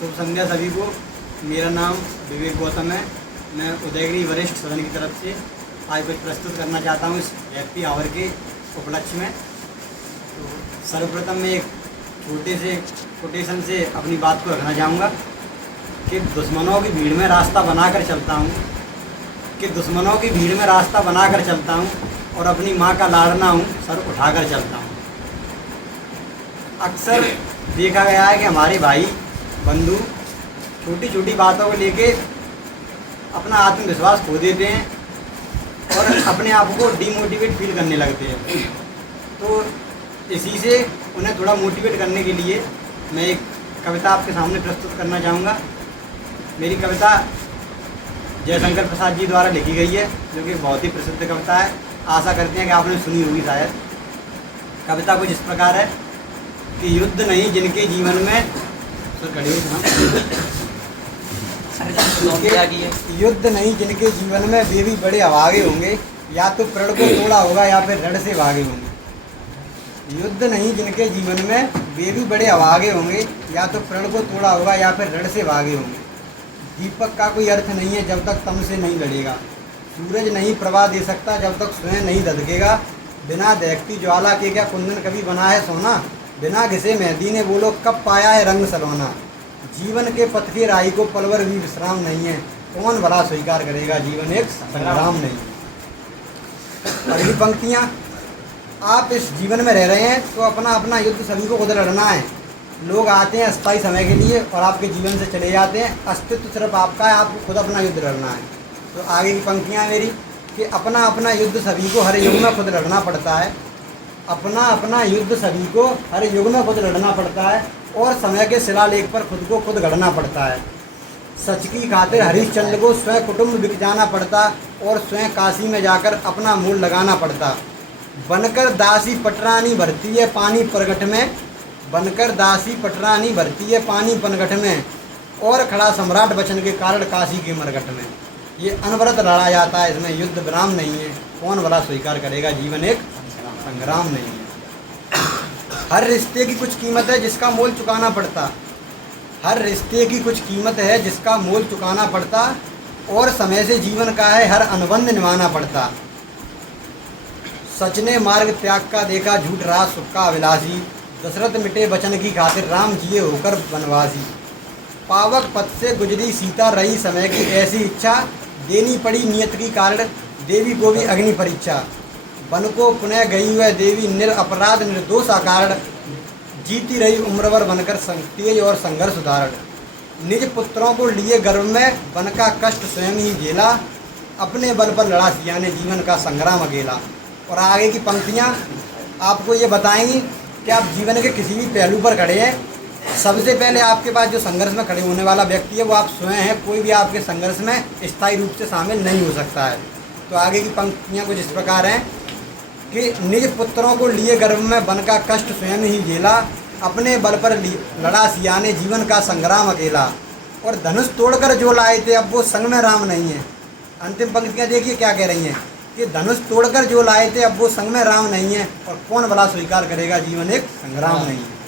शुभ संध्या सभी को। मेरा नाम विवेक गौतम है। मैं उदयगिरी वरिष्ठ सदन की तरफ से आज कुछ प्रस्तुत करना चाहता हूँ इस हैप्पी आवर के उपलक्ष्य में। तो सर्वप्रथम मैं एक छोटे से कोटेशन से अपनी बात को रखना चाहूँगा कि दुश्मनों की भीड़ में रास्ता बनाकर चलता हूँ, और अपनी माँ का लाड़ना हूँ, सर उठाकर चलता हूँ। अक्सर देखा गया है कि हमारे भाई बंधु छोटी छोटी बातों को लेके अपना आत्मविश्वास खो देते हैं और अपने आप को डीमोटिवेट फील करने लगते हैं। तो इसी से उन्हें थोड़ा मोटिवेट करने के लिए मैं एक कविता आपके सामने प्रस्तुत करना चाहूँगा। मेरी कविता जयशंकर प्रसाद जी द्वारा लिखी गई है, जो कि बहुत ही प्रसिद्ध कविता है। आशा करते हैं कि आपने सुनी होगी शायद। कविता कुछ इस प्रकार है कि युद्ध नहीं जिनके जीवन में युद्ध नहीं जिनके जीवन में वे भी बड़े अभागे होंगे, या तो प्रण को तोड़ा होगा या फिर रण से भागे होंगे। युद्ध नहीं जिनके जीवन में वे भी बड़े अभागे होंगे, या तो प्रण को तोड़ा होगा या फिर रण से भागे होंगे। दीपक का कोई अर्थ नहीं है जब तक तम से नहीं लड़ेगा। सूरज नहीं प्रभा दे सकता जब तक स्वयं नहीं धधकेगा। बिना दहकती ज्वाला के क्या कुंदन कभी बना है सोना। बिना घिसे मेहंदी ने बोलो कब पाया है रंग सलोना। जीवन के पथ के राही को पलवर भी विश्राम नहीं है, कौन भला स्वीकार करेगा जीवन एक संग्राम नहीं। अगली पंक्तियाँ, आप इस जीवन में रह रहे हैं तो अपना अपना युद्ध सभी को खुद लड़ना है। लोग आते हैं अस्थायी समय के लिए और आपके जीवन से चले जाते हैं। अस्तित्व सिर्फ आपका है, आपको खुद अपना युद्ध लड़ना है। तो आगे की पंक्तियाँ मेरी कि अपना अपना युद्ध सभी को हर युग में खुद लड़ना पड़ता है। अपना अपना युद्ध सभी को हर युग में खुद लड़ना पड़ता है, और समय के शिलालेख पर खुद को खुद गढ़ना पड़ता है। सच की खातिर हरिश्चंद्र को स्वयं कुटुंब बिक जाना पड़ता, और स्वयं काशी में जाकर अपना मूल लगाना पड़ता। बनकर दासी पटरानी भरती है पानी प्रगट में, बनकर दासी पटरानी भरती है पानी पनघट में, और खड़ा सम्राट वचन के कारण काशी के मरघट में। ये अनवरत लड़ा जाता है, इसमें युद्ध विराम नहीं है, कौन भला स्वीकार करेगा जीवन एक संग्राम नहीं है। हर रिश्ते की कुछ कीमत है जिसका मोल चुकाना पड़ता, हर रिश्ते की कुछ कीमत है जिसका मोल चुकाना पड़ता, और समय से जीवन का है हर अनुबंध निभाना पड़ता। सच ने मार्ग त्याग का देखा झूठ रहा सुख का अभिलाषी, दशरथ मिटे वचन की खातिर राम जिए होकर वनवासी। पावक पथ से गुजरी सीता रही समय की ऐसी इच्छा, देनी पड़ी नियत की कारण देवी को भी अग्नि परीक्षा। वन को पुनः गई वह देवी निरअपराध निर्दोष आकार, जीती रही उम्रभर बनकर तेज और संघर्ष उदाहरण। निज पुत्रों को लिए गर्भ में वन का कष्ट स्वयं ही झेला, अपने बल पर लड़ा सिया ने जीवन का संग्राम अकेला। और आगे की पंक्तियाँ आपको ये बताएंगी कि आप जीवन के किसी भी पहलू पर खड़े हैं, सबसे पहले आपके पास जो संघर्ष में खड़े होने वाला व्यक्ति है वो आप स्वयं हैं। कोई भी आपके संघर्ष में स्थायी रूप से शामिल नहीं हो सकता है। तो आगे की पंक्तियाँ कुछ इस प्रकार हैं कि निज पुत्रों को लिए गर्भ में वन का कष्ट स्वयं ही झेला, अपने बल पर लड़ा सिया ने जीवन का संग्राम अकेला। और धनुष तोड़कर जो लाए थे अब वो संग में राम नहीं है। अंतिम पंक्तियाँ देखिए क्या कह रही हैं कि धनुष तोड़कर जो लाए थे अब वो संग में राम नहीं है, और कौन भला स्वीकार करेगा जीवन एक संग्राम नहीं है।